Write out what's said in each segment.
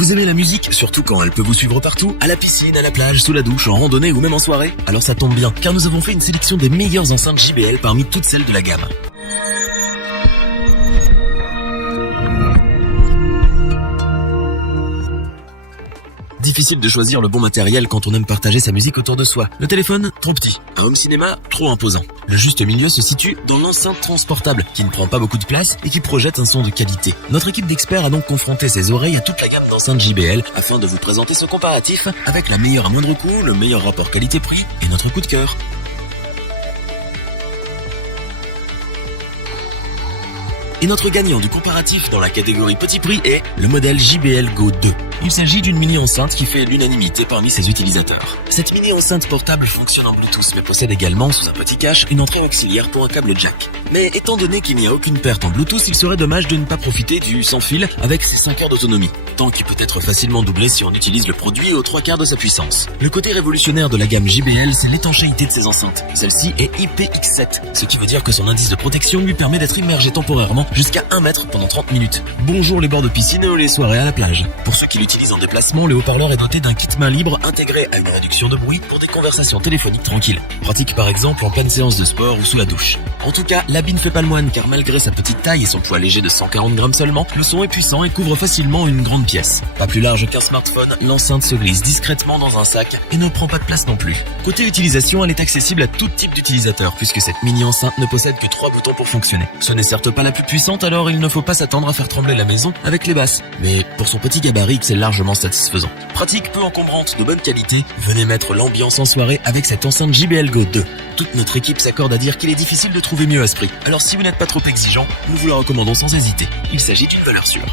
Vous aimez la musique, surtout quand elle peut vous suivre partout, à la piscine, à la plage, sous la douche, en randonnée ou même en soirée? Alors ça tombe bien, car nous avons fait une sélection des meilleures enceintes JBL parmi toutes celles de la gamme. Difficile de choisir le bon matériel quand on aime partager sa musique autour de soi. Le téléphone, trop petit. Un home cinéma, trop imposant. Le juste milieu se situe dans l'enceinte transportable, qui ne prend pas beaucoup de place et qui projette un son de qualité. Notre équipe d'experts a donc confronté ses oreilles à toute la gamme d'enceintes JBL afin de vous présenter ce comparatif avec la meilleure à moindre coût, le meilleur rapport qualité-prix et notre coup de cœur. Et notre gagnant du comparatif dans la catégorie petit prix est le modèle JBL Go 2. Il s'agit d'une mini-enceinte qui fait l'unanimité parmi ses utilisateurs. Cette mini-enceinte portable fonctionne en Bluetooth mais possède également sous un petit cache une entrée auxiliaire pour un câble jack. Mais étant donné qu'il n'y a aucune perte en Bluetooth, il serait dommage de ne pas profiter du sans fil avec ses 5 heures d'autonomie. Temps qui peut être facilement doublé si on utilise le produit aux 3/4 de sa puissance. Le côté révolutionnaire de la gamme JBL, c'est l'étanchéité de ses enceintes. Celle-ci est IPX7, ce qui veut dire que son indice de protection lui permet d'être immergé temporairement jusqu'à 1 mètre pendant 30 minutes. Bonjour les bords de piscine ou les soirées à la plage. Pour ceux qui l'utilisent en déplacement, le haut-parleur est doté d'un kit main libre intégré à une réduction de bruit pour des conversations téléphoniques tranquilles. Pratique par exemple en pleine séance de sport ou sous la douche. En tout cas, l'habit ne fait pas le moine car malgré sa petite taille et son poids léger de 140 grammes seulement, le son est puissant et couvre facilement une grande pièce. Pas plus large qu'un smartphone, l'enceinte se glisse discrètement dans un sac et ne prend pas de place non plus. Côté utilisation, elle est accessible à tout type d'utilisateur puisque cette mini-enceinte ne possède que 3 boutons pour fonctionner. Ce n'est certes pas la plus puissante, alors il ne faut pas s'attendre à faire trembler la maison avec les basses. Mais pour son petit gabarit, c'est largement satisfaisant. Pratique, peu encombrante, de bonne qualité, venez mettre l'ambiance en soirée avec cette enceinte JBL Go 2. Toute notre équipe s'accorde à dire qu'il est difficile de trouver mieux à ce prix. Alors si vous n'êtes pas trop exigeant, nous vous la recommandons sans hésiter. Il s'agit d'une valeur sûre.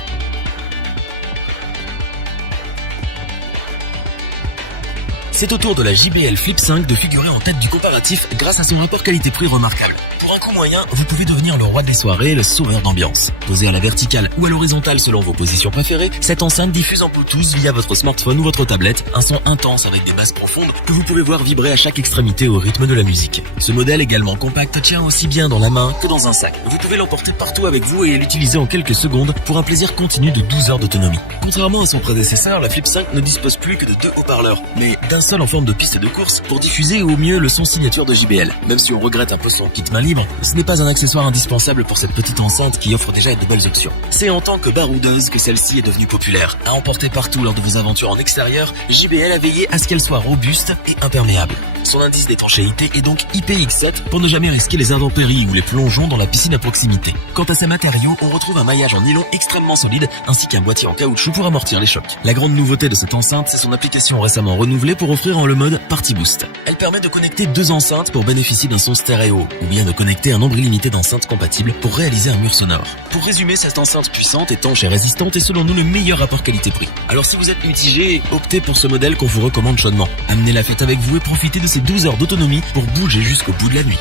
C'est au tour de la JBL Flip 5 de figurer en tête du comparatif grâce à son rapport qualité-prix remarquable. Pour un coût moyen, vous pouvez devenir le roi des soirées, le sauveur d'ambiance. Posée à la verticale ou à l'horizontale selon vos positions préférées, cette enceinte diffuse en Bluetooth via votre smartphone ou votre tablette un son intense avec des basses profondes que vous pouvez voir vibrer à chaque extrémité au rythme de la musique. Ce modèle également compact tient aussi bien dans la main que dans un sac. Vous pouvez l'emporter partout avec vous et l'utiliser en quelques secondes pour un plaisir continu de 12 heures d'autonomie. Contrairement à son prédécesseur, la Flip 5 ne dispose plus que de 2 haut-parleurs, mais d'un seul en forme de piste de course pour diffuser au mieux le son signature de JBL. Même si on regrette un peu son kit main libre, ce n'est pas un accessoire indispensable pour cette petite enceinte qui offre déjà de belles options. C'est en tant que baroudeuse que celle-ci est devenue populaire. À emporter partout lors de vos aventures en extérieur, JBL a veillé à ce qu'elle soit robuste et imperméable. Son indice d'étanchéité est donc IPX7 pour ne jamais risquer les intempéries ou les plongeons dans la piscine à proximité. Quant à ses matériaux, on retrouve un maillage en nylon extrêmement solide ainsi qu'un boîtier en caoutchouc pour amortir les chocs. La grande nouveauté de cette enceinte, c'est son application récemment renouvelée pour offrir le mode Party Boost. Elle permet de connecter 2 enceintes pour bénéficier d'un son stéréo ou bien de connecter un nombre illimité d'enceintes compatibles pour réaliser un mur sonore. Pour résumer, cette enceinte puissante, étanche et résistante est selon nous le meilleur rapport qualité-prix. Alors si vous êtes mitigé, optez pour ce modèle qu'on vous recommande chaudement. Amenez la fête avec vous et profitez de ces 12 heures d'autonomie pour bouger jusqu'au bout de la nuit.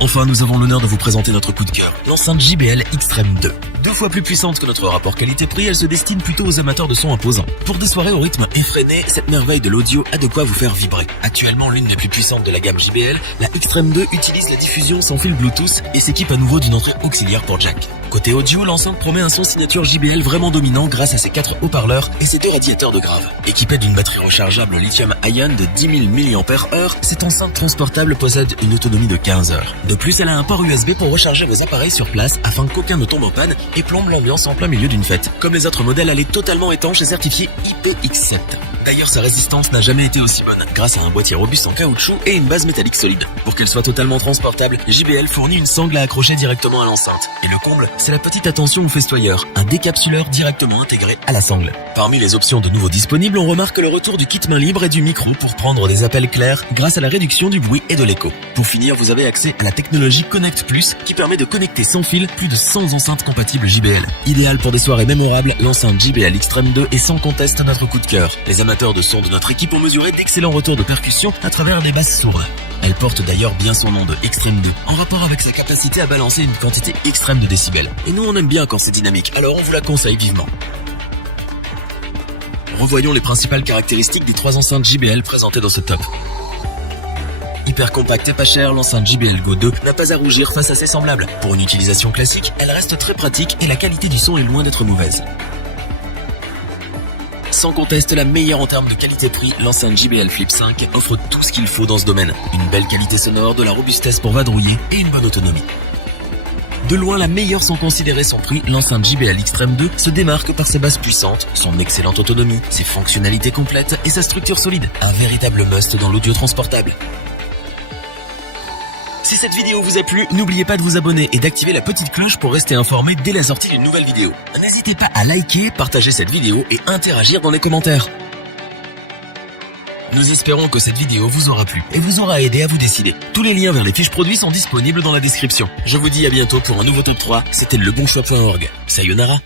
Enfin, nous avons l'honneur de vous présenter notre coup de cœur, l'enceinte JBL Extreme 2. 2 fois plus puissante que notre rapport qualité-prix, elle se destine plutôt aux amateurs de sons imposants. Pour des soirées au rythme effréné, cette merveille de l'audio a de quoi vous faire vibrer. Actuellement l'une des plus puissantes de la gamme JBL, la Extreme 2 utilise la diffusion sans fil Bluetooth et s'équipe à nouveau d'une entrée auxiliaire pour jack. Côté audio, l'enceinte promet un son signature JBL vraiment dominant grâce à ses 4 haut-parleurs et ses 2 radiateurs de grave. Équipée d'une batterie rechargeable lithium-ion de 10 000 mAh, cette enceinte transportable possède une autonomie de 15 heures. De plus, elle a un port USB pour recharger vos appareils sur place afin qu'aucun ne tombe en panne et plombe l'ambiance en plein milieu d'une fête. Comme les autres modèles, elle est totalement étanche et certifiée IPX7. D'ailleurs, sa résistance n'a jamais été aussi bonne, grâce à un boîtier robuste en caoutchouc et une base métallique solide. Pour qu'elle soit totalement transportable, JBL fournit une sangle à accrocher directement à l'enceinte. Et le comble, c'est la petite attention au festoyeur, un décapsuleur directement intégré à la sangle. Parmi les options de nouveau disponibles, on remarque le retour du kit main libre et du micro pour prendre des appels clairs grâce à la réduction du bruit et de l'écho. Pour finir, vous avez accès à la technologie Connect Plus qui permet de connecter sans fil plus de 100 enceintes compatibles JBL. Idéal pour des soirées mémorables, l'enceinte JBL Extreme 2 est sans conteste notre coup de cœur. Les amateurs de son de notre équipe ont mesuré d'excellents retours de percussion à travers les basses sourdes. Elle porte d'ailleurs bien son nom de Extreme 2, en rapport avec sa capacité à balancer une quantité extrême de décibels. Et nous on aime bien quand c'est dynamique, alors on vous la conseille vivement. Revoyons les principales caractéristiques des 3 enceintes JBL présentées dans ce top. Hyper compacte et pas chère, l'enceinte JBL Go 2 n'a pas à rougir face à ses semblables. Pour une utilisation classique, elle reste très pratique et la qualité du son est loin d'être mauvaise. Sans conteste la meilleure en termes de qualité-prix, l'enceinte JBL Flip 5 offre tout ce qu'il faut dans ce domaine. Une belle qualité sonore, de la robustesse pour vadrouiller et une bonne autonomie. De loin la meilleure sans considérer son prix, l'enceinte JBL Extreme 2 se démarque par ses basses puissantes, son excellente autonomie, ses fonctionnalités complètes et sa structure solide. Un véritable must dans l'audio transportable. Si cette vidéo vous a plu, n'oubliez pas de vous abonner et d'activer la petite cloche pour rester informé dès la sortie d'une nouvelle vidéo. N'hésitez pas à liker, partager cette vidéo et interagir dans les commentaires. Nous espérons que cette vidéo vous aura plu et vous aura aidé à vous décider. Tous les liens vers les fiches produits sont disponibles dans la description. Je vous dis à bientôt pour un nouveau top 3. C'était lebonchoix.org. Sayonara.